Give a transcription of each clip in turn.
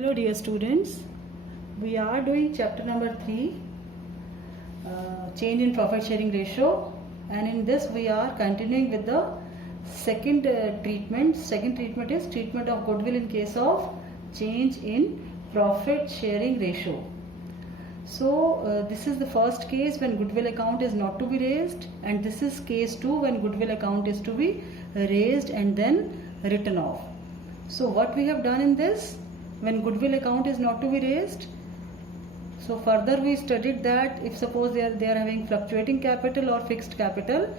Hello dear students, we are doing chapter number 3, change in profit sharing ratio, and in this we are continuing with the second treatment. Second treatment is treatment of goodwill in case of change in profit sharing ratio. So this is the first case when goodwill account is not to be raised, and this is case 2 when goodwill account is to be raised and then written off. So what we have done in this, when goodwill account is not to be raised, so further we studied that if suppose they are having fluctuating capital or fixed capital,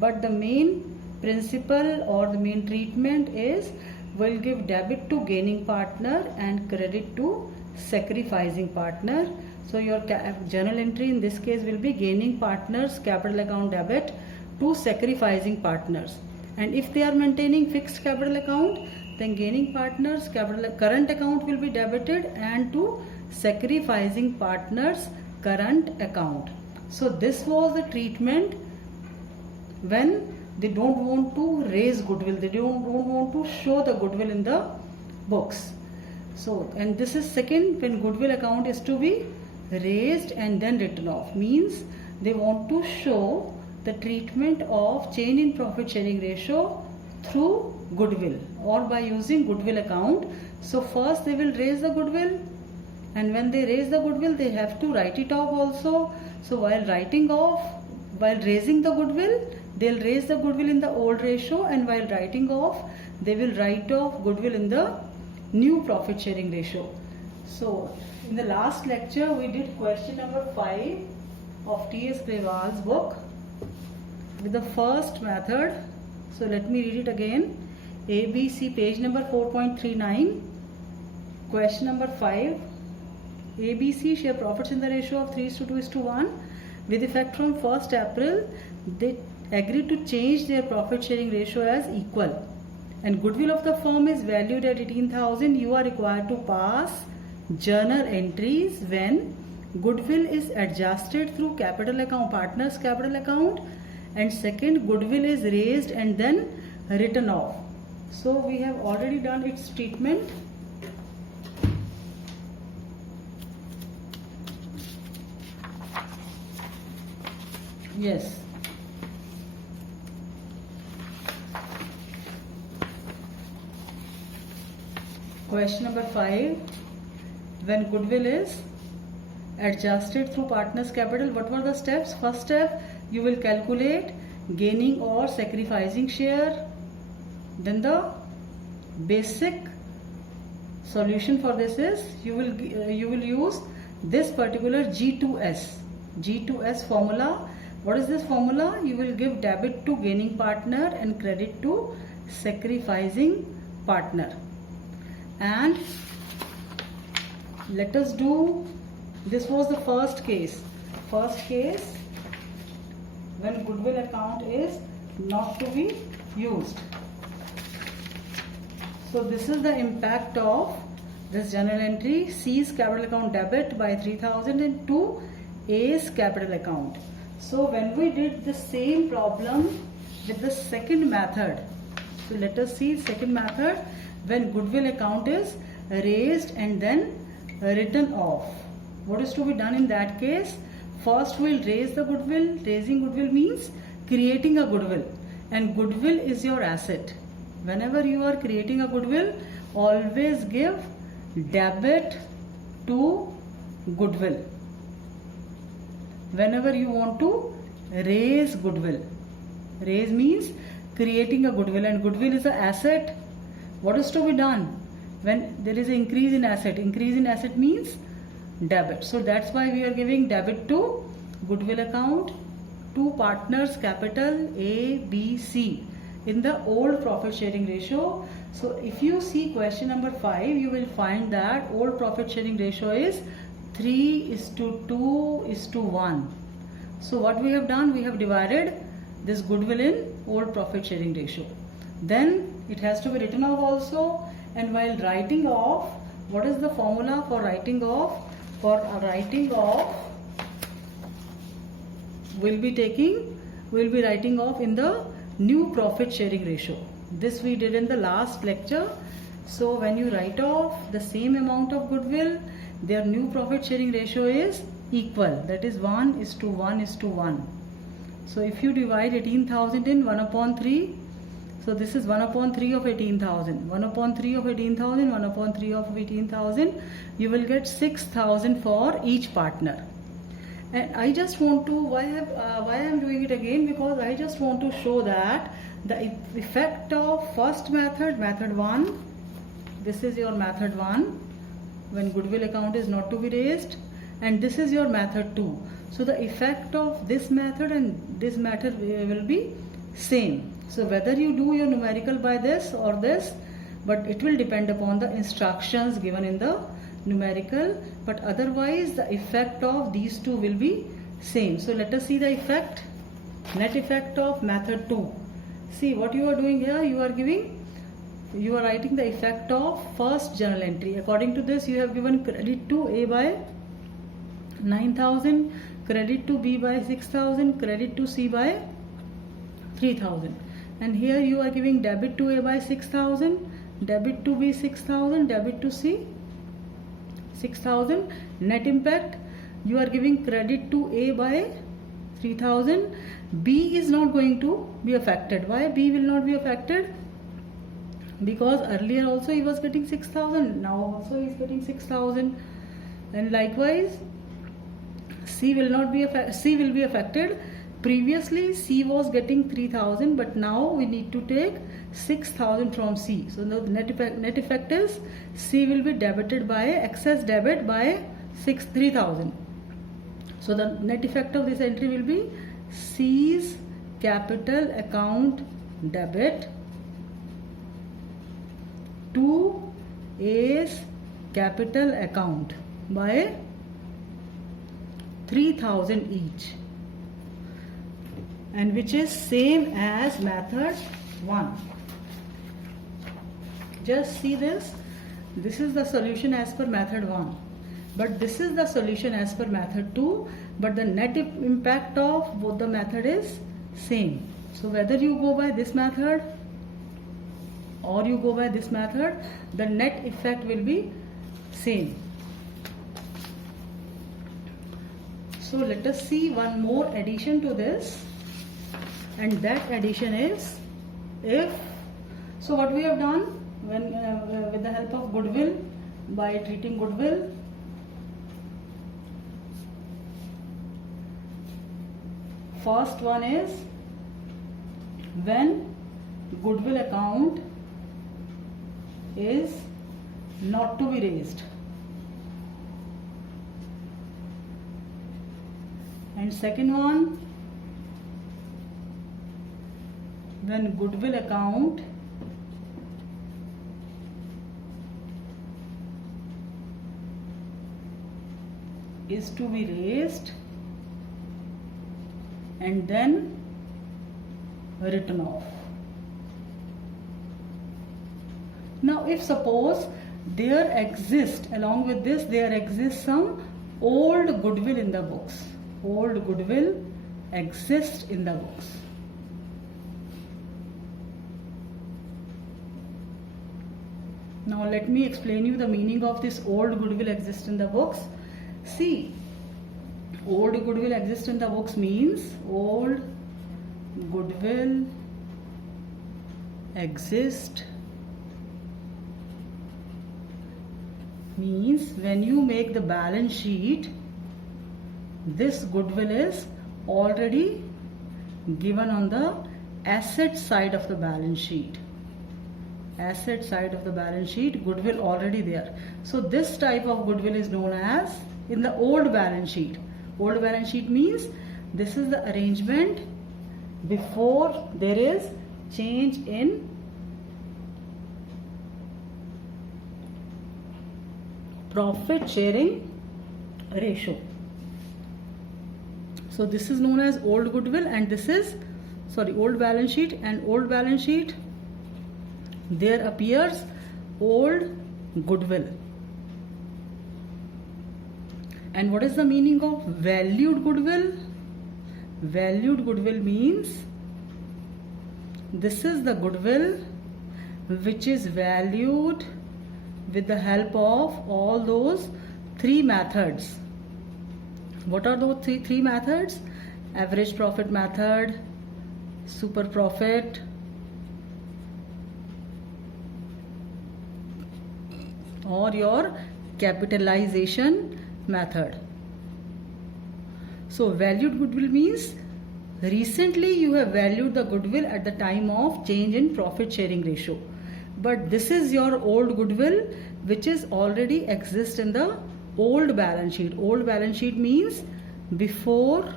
but the main principle or the main treatment is will give debit to gaining partner and credit to sacrificing partner. So your journal entry in this case will be gaining partners capital account debit to sacrificing partners, and if they are maintaining fixed capital account, then gaining partners capital current account will be debited and to sacrificing partners current account. So this was the treatment when they don't want to raise goodwill, they don't want to show the goodwill in the books. So, and this is second when goodwill account is to be raised and then written off, means they want to show the treatment of change in profit sharing ratio through goodwill or by using goodwill account. So first they will raise the goodwill, and when they raise the goodwill they have to write it off also. So while raising the goodwill, they'll raise the goodwill in the old ratio, and while writing off they will write off goodwill in the new profit sharing ratio. So in the last lecture we did question number 5 of T.S. Grewal's book with the first method. So let me read it again. ABC, page number 4.39. Question number 5. ABC share profits in the ratio of 3:2:1. With effect from 1st April, they agreed to change their profit sharing ratio as equal. And goodwill of the firm is valued at 18,000. You are required to pass journal entries when goodwill is adjusted through capital account, partners capital account, and second goodwill is raised and then written off. So we have already done its treatment. Yes. Question number 5. When goodwill is adjusted through partners capital, what were the steps? First step, you will calculate gaining or sacrificing share. Then the basic solution for this is you will use this particular G2S formula. What is this formula? You will give debit to gaining partner and credit to sacrificing partner. And let us do, this was the first case when goodwill account is not to be used. So this is the impact of this journal entry. C's capital account debit by 3,000 into A's capital account. So when we did the same problem with the second method, so let us see second method when goodwill account is raised and then written off. What is to be done in that case? First we will raise the goodwill. Raising goodwill means creating a goodwill, and goodwill is your asset. Whenever you are creating a goodwill, always give debit to goodwill. Whenever you want to raise goodwill, raise means creating a goodwill, and goodwill is an asset. What is to be done when there is an increase in asset? Increase in asset means debit. So that's why we are giving debit to goodwill account to partners capital A, B, C in the old profit sharing ratio. So if you see question number 5, you will find that old profit sharing ratio is 3:2:1. So what we have done, we have divided this goodwill in old profit sharing ratio. Then it has to be written off also, and while writing off, what is the formula for writing off? For writing off, we'll be writing off in the new profit sharing ratio. This we did in the last lecture. So when you write off the same amount of goodwill, their new profit sharing ratio is equal, that is 1:1:1. So if you divide 18,000 in 1 upon 3, so this is 1 upon 3 of 18,000, 1 upon 3 of 18,000, 1 upon 3 of 18,000, you will get 6,000 for each partner. And I just want to, why I am doing it again, because I just want to show that the effect of first method, method 1, this is your method 1, when goodwill account is not to be raised, and this is your method 2. So the effect of this method and this method will be same. So whether you do your numerical by this or this, but it will depend upon the instructions given in the numerical, but otherwise the effect of these two will be same. So let us see the effect, net effect of method 2. See what you are doing here, you are writing the effect of first journal entry. According to this, you have given credit to A by 9,000, credit to B by 6,000, credit to C by 3,000. And here you are giving debit to A by 6,000, debit to B 6,000, debit to C 6,000. Net impact, you are giving credit to A by 3,000. B is not going to be affected. Why B will not be affected? Because earlier also he was getting 6,000, now also he is getting 6,000. And likewise C will be affected. Previously C was getting 3,000, but now we need to take 6,000 from C. So the net effect is C will be debited by excess debit by 3,000. So the net effect of this entry will be C's capital account debit to A's capital account by 3,000 each, and which is same as method 1. Just see this. This is the solution as per method 1, but this is the solution as per method 2, but the net impact of both the method is same. So whether you go by this method or you go by this method, the net effect will be same. So let us see one more addition to this, and that addition is, so what we have done when with the help of goodwill, by treating goodwill, first one is when goodwill account is not to be raised, and second one when goodwill account is to be raised and then written off. Now if suppose there exists, along with this there exists some old goodwill in the books, old goodwill exists in the books. Now let me explain you the meaning of this old goodwill exists in the books. See, old goodwill exists in the books means old goodwill exist means when you make the balance sheet, this goodwill is already given on the asset side of the balance sheet. Asset side of the balance sheet, goodwill already there. So this type of goodwill is known as in the old balance sheet. Old balance sheet means this is the arrangement before there is change in profit sharing ratio. So this is known as old goodwill, and this is old balance sheet, and old balance sheet there appears old goodwill. And what is the meaning of valued goodwill? Valued goodwill means this is the goodwill which is valued with the help of all those three methods. What are those three methods? Average profit method, super profit, or your capitalization method. So valued goodwill means recently you have valued the goodwill at the time of change in profit sharing ratio. But this is your old goodwill which is already exists in the old balance sheet. Old balance sheet means before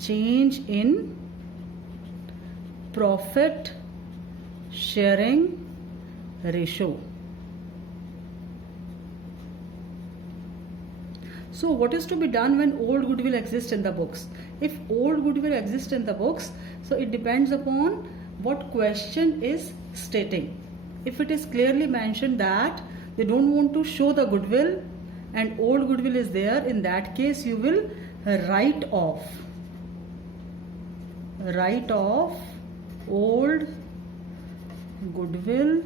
change in profit sharing ratio. So what is to be done when old goodwill exists in the books? If old goodwill exists in the books, so it depends upon what question is stating. If it is clearly mentioned that they don't want to show the goodwill and old goodwill is there, in that case you will write off old goodwill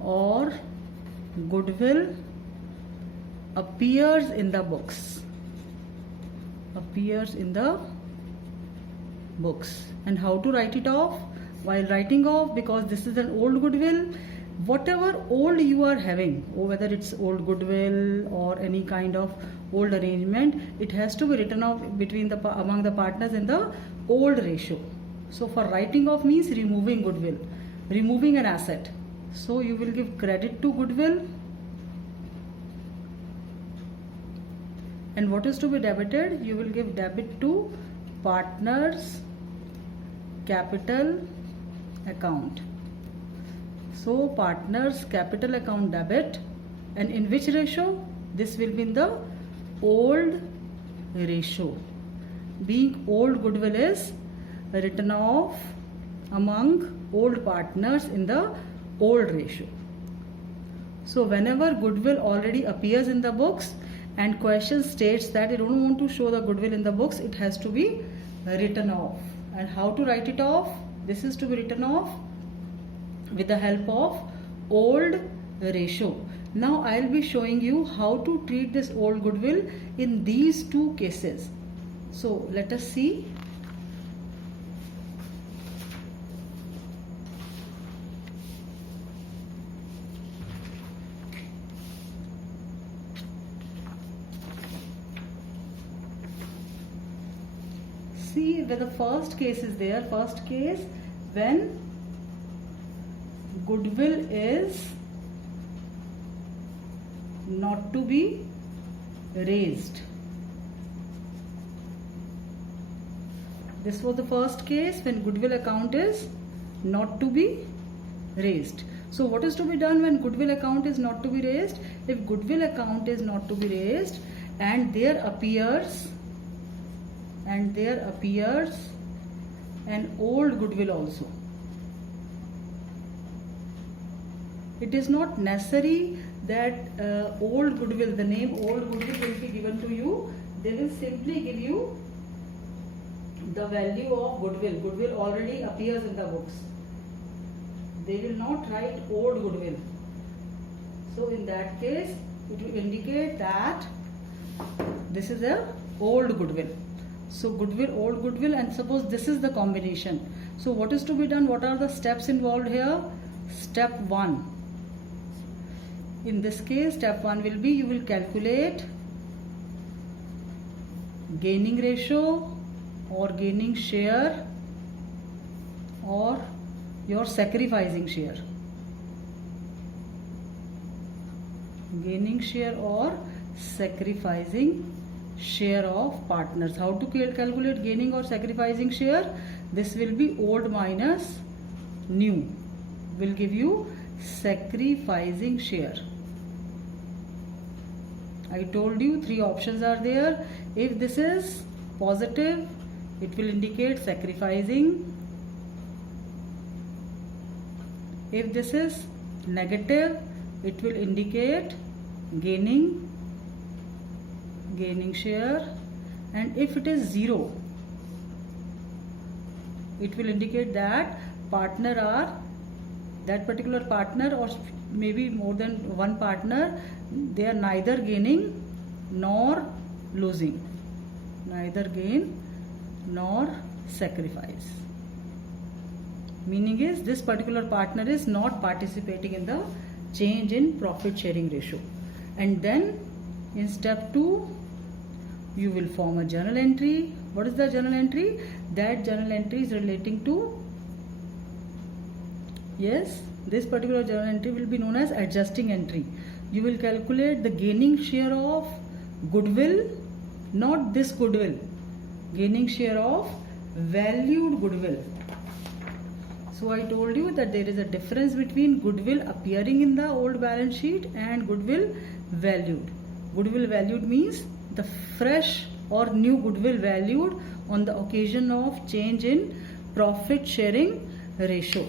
or goodwill appears in the books. And how to write it off? While writing off, because this is an old goodwill, whatever old you are having, or whether it's old goodwill or any kind of old arrangement, it has to be written off among the partners in the old ratio. So for writing off means removing goodwill, removing an asset. So you will give credit to goodwill. And what is to be debited? You will give debit to partners capital account. So partners capital account debit, and in which ratio? This will be in the old ratio. Being old goodwill is written off among old partners in the old ratio. So whenever goodwill already appears in the books and question states that they don't want to show the goodwill in the books, it has to be written off. And how to write it off? This is to be written off with the help of old ratio. Now I will be showing you how to treat this old goodwill in these two cases. So let us see. See where the first case is there. First case, when goodwill is not to be raised. This was the first case when goodwill account is not to be raised. So what is to be done when goodwill account is not to be raised? If goodwill account is not to be raised and there appears an old goodwill also. It is not necessary that old goodwill, the name old goodwill will be given to you. They will simply give you the value of goodwill. Goodwill already appears in the books. They will not write old goodwill. So in that case, it will indicate that this is a old goodwill. So goodwill, old goodwill, and suppose this is the combination. So what is to be done? What are the steps involved here? Step 1. In this case, step 1 will be, you will calculate gaining ratio or gaining share or your sacrificing share. Gaining share or sacrificing share of partners. How to calculate gaining or sacrificing share? This will be old minus new, will give you sacrificing share. I told you 3 options are there. If this is positive, it will indicate sacrificing. If this is negative, it will indicate gaining share, and if it is 0, it will indicate that partner are that particular partner, or maybe more than one partner, they are neither gaining nor losing, neither gain nor sacrifice. Meaning is, this particular partner is not participating in the change in profit sharing ratio. And then in step 2, you will form a journal entry. What is the journal entry? That journal entry is relating to, yes, this particular journal entry will be known as adjusting entry. You will calculate the gaining share of goodwill, not this goodwill, gaining share of valued goodwill. So I told you that there is a difference between goodwill appearing in the old balance sheet and goodwill valued. Goodwill valued means the fresh or new goodwill valued on the occasion of change in profit sharing ratio.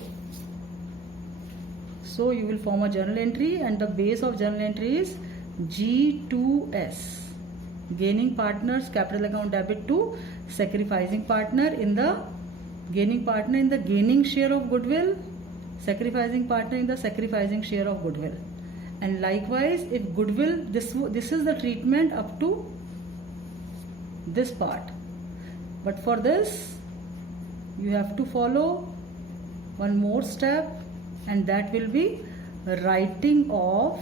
So you will form a journal entry, and the base of journal entry is G2S. Gaining partner's capital account debit to sacrificing partner in the gaining partner in the gaining share of goodwill, sacrificing partner in the sacrificing share of goodwill. And likewise, if goodwill, this is the treatment up to this part. But for this, you have to follow one more step, and that will be writing of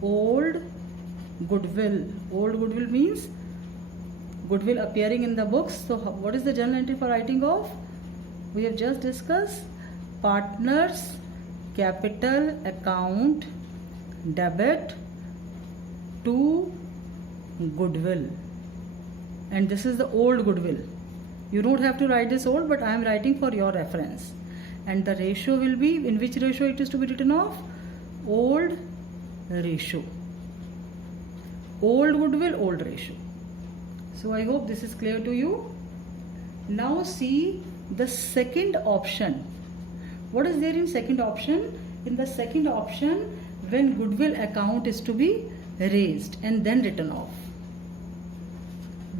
old goodwill. Old goodwill means goodwill appearing in the books. So what is the journal entry for writing off? We have just discussed partners capital account debit to goodwill, and this is the old goodwill. You don't have to write this old, but I am writing for your reference. And the ratio will be, in which ratio it is to be written off? Old ratio. Old goodwill, old ratio. So I hope this is clear to you. Now see the second option. What is there in second option? In the second option, when goodwill account is to be raised and then written off.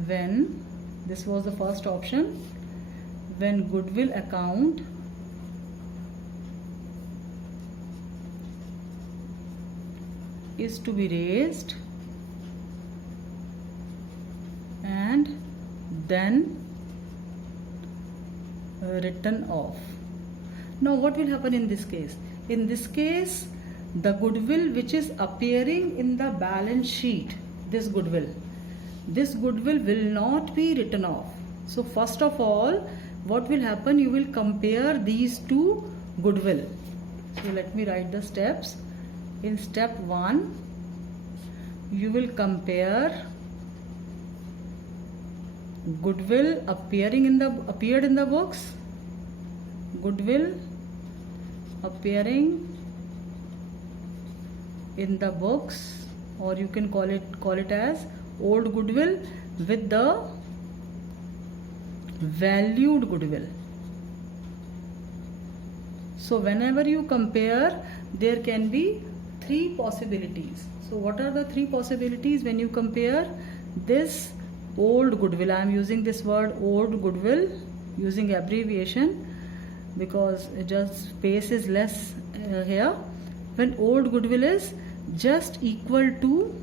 When, this was the first option, when goodwill account is to be raised and then written off. Now what will happen in this case? In this case, the goodwill which is appearing in the balance sheet, this goodwill will not be written off. So first of all, what will happen? You will compare these two goodwill. So let me write the steps. In step 1, you will compare goodwill appeared in the books, goodwill appearing in the books, or you can call it as old goodwill with the valued goodwill. So whenever you compare, there can be 3 possibilities. So what are the 3 possibilities when you compare this old goodwill? I am using this word old goodwill using abbreviation because just space is less here. When old goodwill is just equal to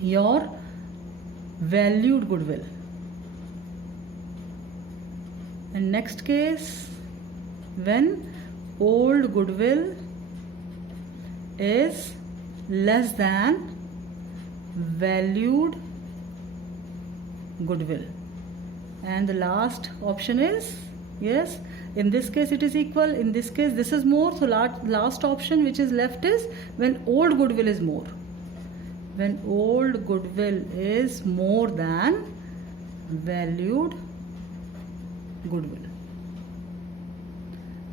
your valued goodwill. And next case, when old goodwill is less than valued goodwill. And the last option is, yes, in this case it is equal, in this case this is more. So last option which is left is when old goodwill is more. When old goodwill is more than valued goodwill.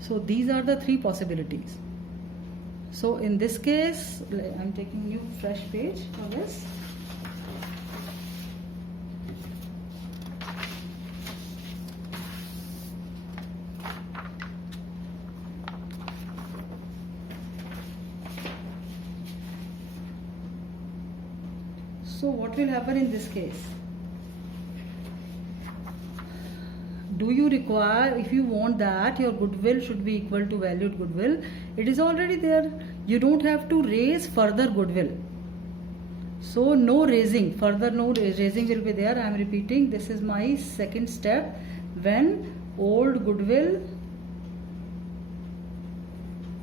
So these are the 3 possibilities. So in this case, I am taking new fresh page for this. So what will happen in this case? do you require, if you want that your goodwill should be equal to valued goodwill, it is already there. You don't have to raise further goodwill. So no raising, further no raising will be there. I am repeating, this is my second step. When old goodwill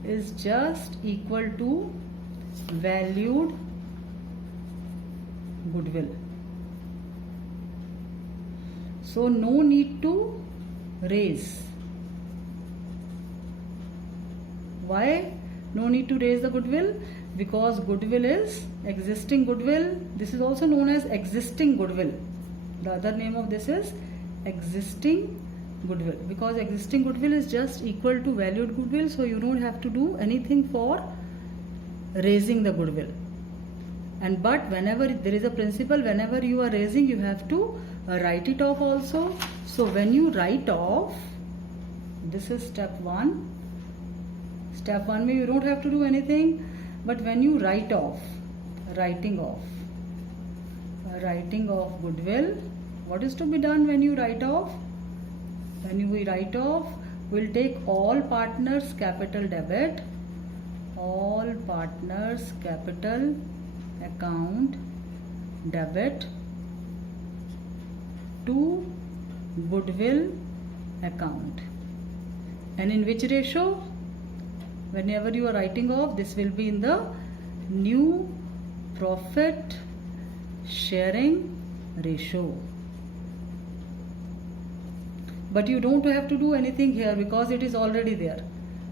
is just equal to valued goodwill. So no need to raise. Why no need to raise the goodwill? Because goodwill is existing goodwill. This is also known as existing goodwill. The other name of this is existing goodwill, because existing goodwill is just equal to valued goodwill, so you don't have to do anything for raising the goodwill. And but whenever there is a principle, whenever you are raising, you have to write it off also. So when you write off, this is step 1. Step 1 means you don't have to do anything, but when you write off, writing off goodwill, what is to be done when you write off? When we write off, we'll take all partners capital debit, all partners capital account debit to goodwill account. And in which ratio? Whenever you are writing off, this will be in the new profit sharing ratio. But you don't have to do anything here because it is already there.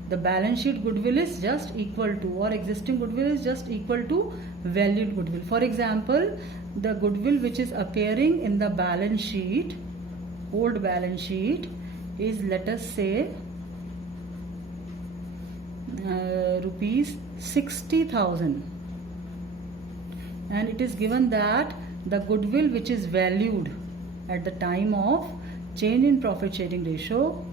The balance sheet goodwill is just equal to, or existing goodwill is just equal to valued goodwill. For example, the goodwill which is appearing in the balance sheet, old balance sheet, is, let us say, rupees 60,000, and it is given that the goodwill which is valued at the time of change in profit sharing ratio,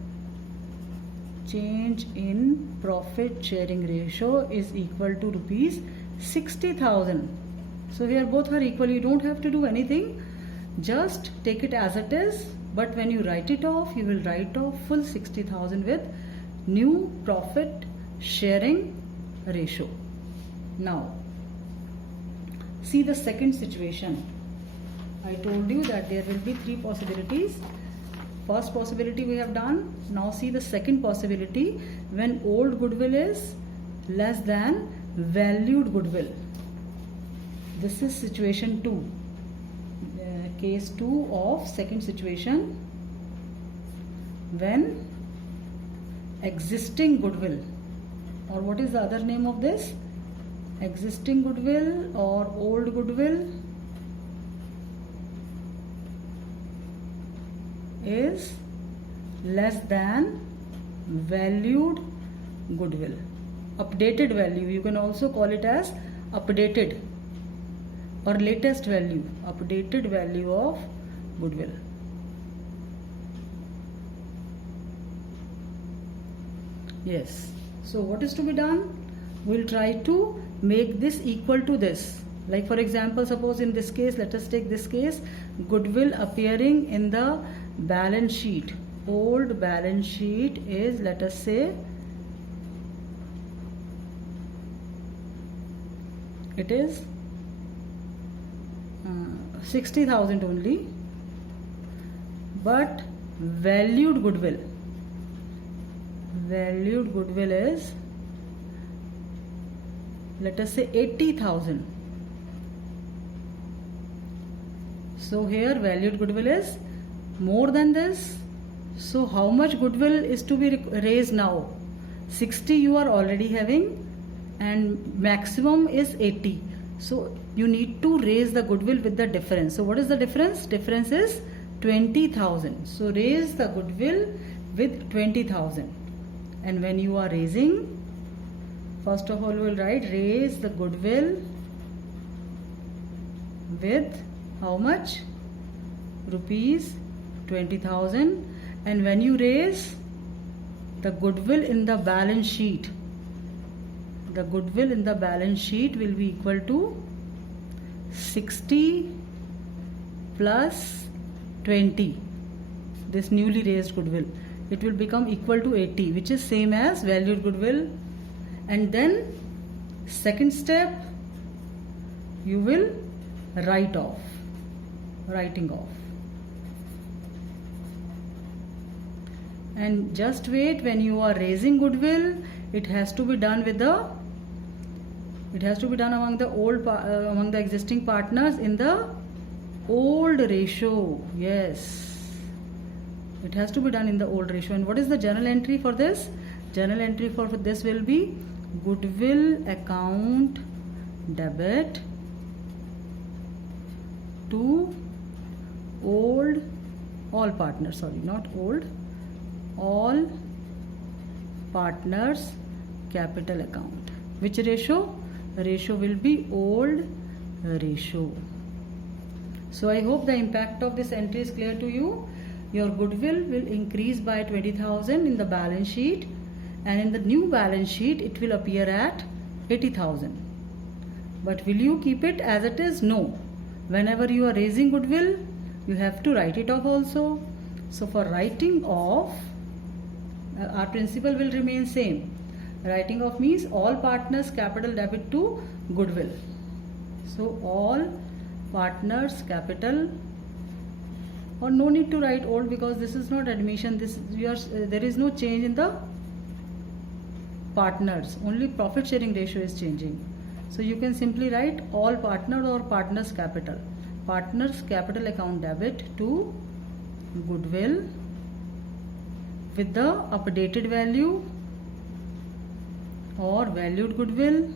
change in profit sharing ratio is equal to rupees 60,000. So here both are equal. You don't have to do anything, just take it as it is. But when you write it off, you will write off full 60,000 with new profit sharing ratio. Now see the second situation. I told you that there will be 3 possibilities. First possibility we have done. Now see the second possibility, when old goodwill is less than valued goodwill. This is situation 2, case 2 of second situation, when existing goodwill, or what is the other name of this? Existing goodwill or old goodwill is less than valued goodwill. Updated value, you can also call it as updated or latest value, updated value of goodwill. Yes. So what is to be done? We'll try to make this equal to this. Like for example, suppose in this case, let us take this case, goodwill appearing in the balance sheet, old balance sheet is, let us say, it is 60,000 only, but valued goodwill is, let us say, 80,000. So here valued goodwill is more than this. So how much goodwill is to be raised now? 60 you are already having and maximum is 80. So you need to raise the goodwill with the difference. So what is the difference? Difference is 20,000. So raise the goodwill with 20,000. And when you are raising, first of all we will write raise the goodwill with how much? Rupees 20,000. And when you raise the goodwill in the balance sheet, the goodwill in the balance sheet will be equal to 60 plus 20. this newly raised goodwill. It will become equal to 80, which is same as valued goodwill. And then second step, you will writing off. And just wait, when you are raising goodwill, it has to be done among the existing partners in the old ratio. Yes, it has to be done in the old ratio. And what is the journal entry for this? Journal entry for this will be goodwill account debit to all partners capital account. Which ratio? Ratio will be old ratio. So I hope the impact of this entry is clear to you. Your goodwill will increase by 20,000 in the balance sheet, and in the new balance sheet it will appear at 80,000. But will you keep it as it is? No. Whenever you are raising goodwill, you have to write it off also. So for writing off, our principle will remain same. Writing off means all partners capital debit to goodwill. So all partners capital, or no need to write old, because this is not admission. There is no change in the partners, only profit sharing ratio is changing. So you can simply write all partner or partners capital account debit to goodwill with the updated value or valued goodwill.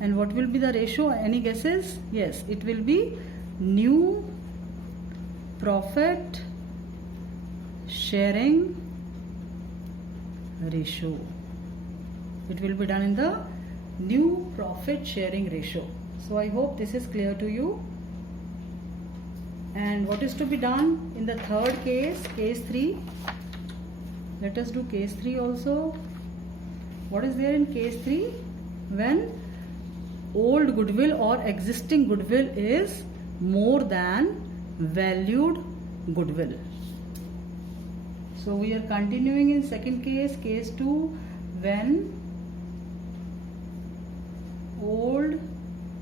And what will be the ratio? Any guesses? Yes, it will be new profit sharing ratio. It will be done in the new profit sharing ratio. So I hope this is clear to you. And what is to be done in the third case, case 3? Let us do case 3 also. What is there in case 3? When old goodwill or existing goodwill is more than valued goodwill. So we are continuing in second case, case 2, when old,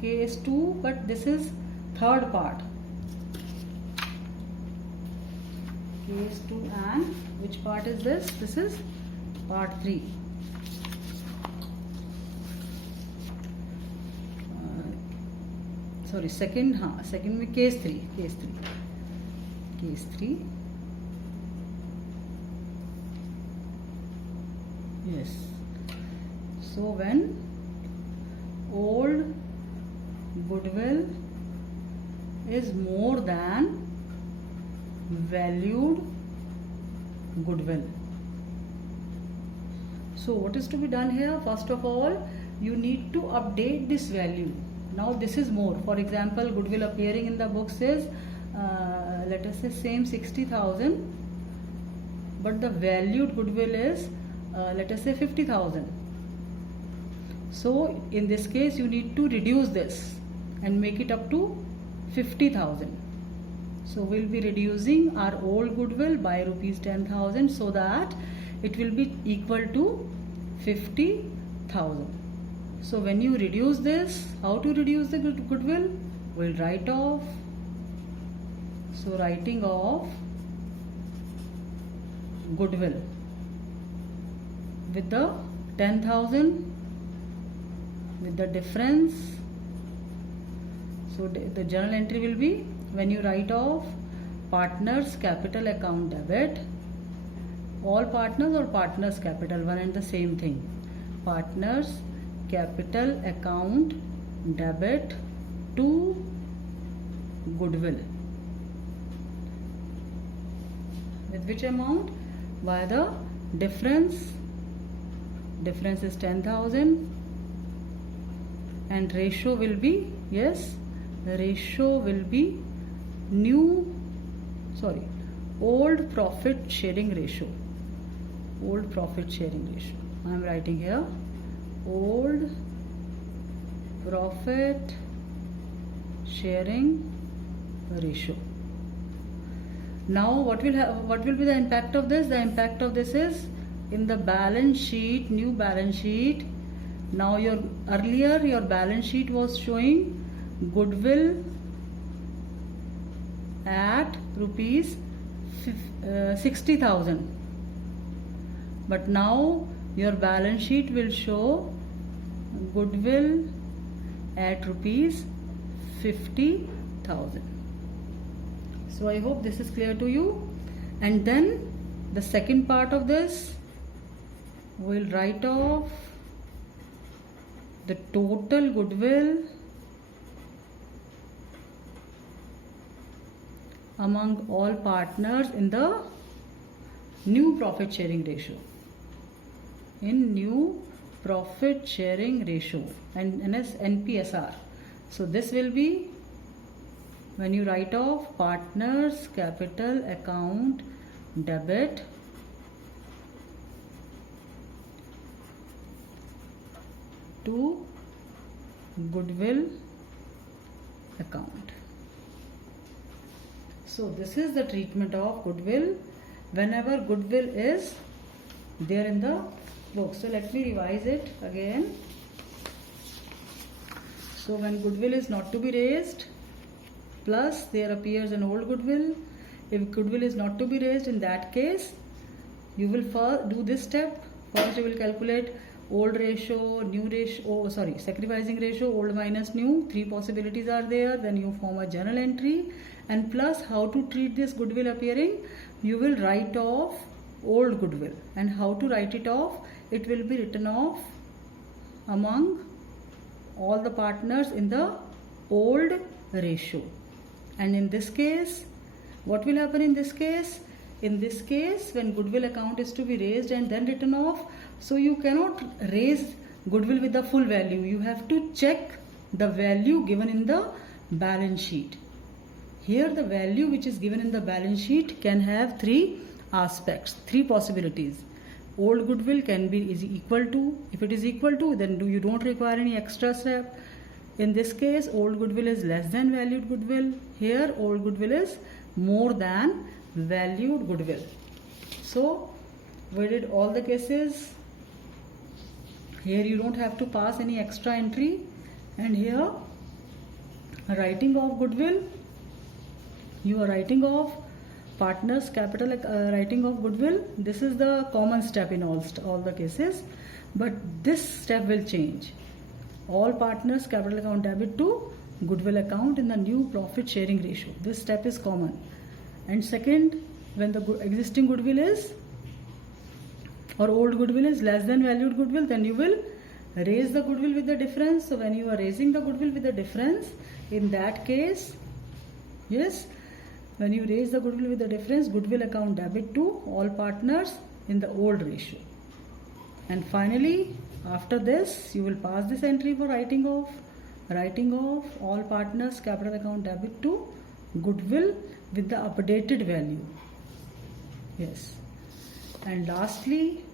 case 2, but this is third part. Case 2, and which part is this? This is part 3. Second case 3. Yes. So when old goodwill is more than valued goodwill. So what is to be done here? First of all, you need to update this value. Now this is more. For example, goodwill appearing in the books is let us say same 60,000, but the valued goodwill is let us say 50,000. So in this case you need to reduce this and make it up to 50,000. So we'll be reducing our old goodwill by rupees 10,000 so that it will be equal to 50,000. So when you reduce this, how to reduce the goodwill? We'll write off. So writing off goodwill with the 10,000 with the difference. So the journal entry will be, when you write off partners capital account debit, all partners or partners capital, one and the same thing. Partners capital account debit to goodwill. With which amount? By the difference. Difference is 10,000, and ratio will be, yes, the ratio will be old profit sharing ratio. Old profit sharing ratio. I am writing here old profit sharing ratio. Now what will be the impact of this? The impact of this is in the balance sheet, new balance sheet. Now earlier your balance sheet was showing goodwill at rupees 60,000, but now your balance sheet will show goodwill at rupees 50,000. So I hope this is clear to you. And then the second part of this, we'll write off the total goodwill among all partners in the new profit sharing ratio. In new profit sharing ratio and as NPSR. So this will be when you write off partners capital account debit to goodwill account. So this is the treatment of goodwill whenever goodwill is there in the book. So let me revise it again. So when goodwill is not to be raised, plus there appears an old goodwill. If goodwill is not to be raised, in that case you will first do this step. First you will calculate old ratio, new ratio, sacrificing ratio, old minus new. 3 possibilities are there. Then you form a journal entry, and plus how to treat this goodwill appearing, you will write off old goodwill. And how to write it off? It will be written off among all the partners in the old ratio. And in this case, what will happen in this case? In this case, when goodwill account is to be raised and then written off, so you cannot raise goodwill with the full value. You have to check the value given in the balance sheet. Here the value which is given in the balance sheet can have 3 aspects, 3 possibilities. Old goodwill can be is equal to. If it is equal to, then you don't require any extra step. In this case, old goodwill is less than valued goodwill. Here, old goodwill is more than valued goodwill. So, we did all the cases. Here you don't have to pass any extra entry. And here, writing of goodwill, you are writing off partners capital writing of goodwill. This is the common step in all the cases, but this step will change. All partners capital account debit to goodwill account in the new profit sharing ratio. This step is common. And second, when the existing goodwill is or old goodwill is less than valued goodwill, then you will raise the goodwill with the difference. So when you are raising the goodwill with the difference, in that case, yes, when you raise the goodwill with the difference, goodwill account debit to all partners in the old ratio. And finally, after this, you will pass this entry for writing off all partners capital account debit to goodwill with the updated value. Yes. And lastly,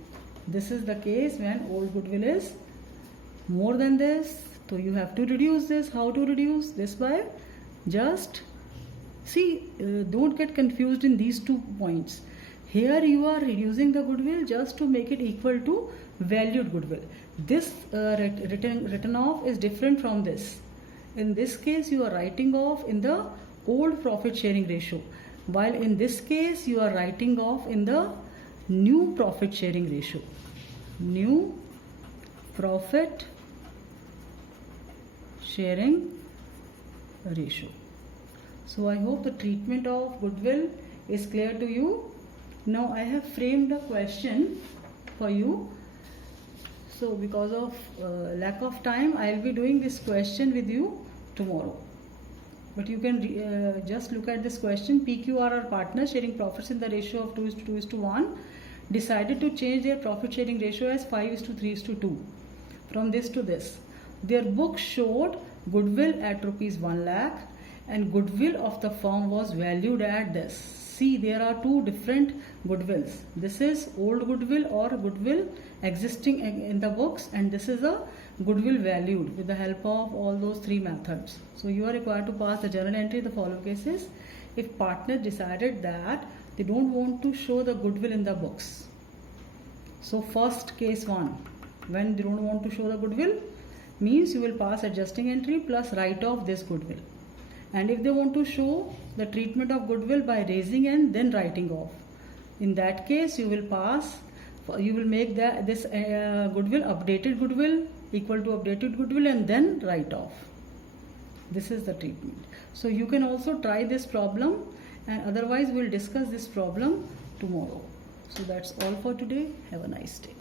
this is the case when old goodwill is more than this. So you have to reduce this. How to reduce this? By just don't get confused in these 2 points. Here you are reducing the goodwill just to make it equal to valued goodwill. This written off is different from this. In this case, you are writing off in the old profit sharing ratio, while in this case you are writing off in the new profit sharing ratio. New profit sharing ratio. So I hope the treatment of goodwill is clear to you. Now I have framed a question for you. So because of lack of time, I will be doing this question with you tomorrow. But you can just look at this question. PQRR partners sharing profits in the ratio of 2:1 decided to change their profit sharing ratio as 5:3:2 from this to this. Their books showed goodwill at rupees 1 lakh and goodwill of the firm was valued at this. See, there are 2 different goodwills. This is old goodwill or goodwill existing in the books, and this is a goodwill valued with the help of all those 3 methods. So you are required to pass the journal entry in the following cases. if partner decided that they don't want to show the goodwill in the books. So first case 1, when they don't want to show the goodwill, means you will pass adjusting entry plus write off this goodwill. And if they want to show the treatment of goodwill by raising and then writing off, in that case you will make this goodwill updated goodwill equal to updated goodwill and then write off. This is the treatment. So you can also try this problem, and otherwise we'll discuss this problem tomorrow. So that's all for today. Have a nice day.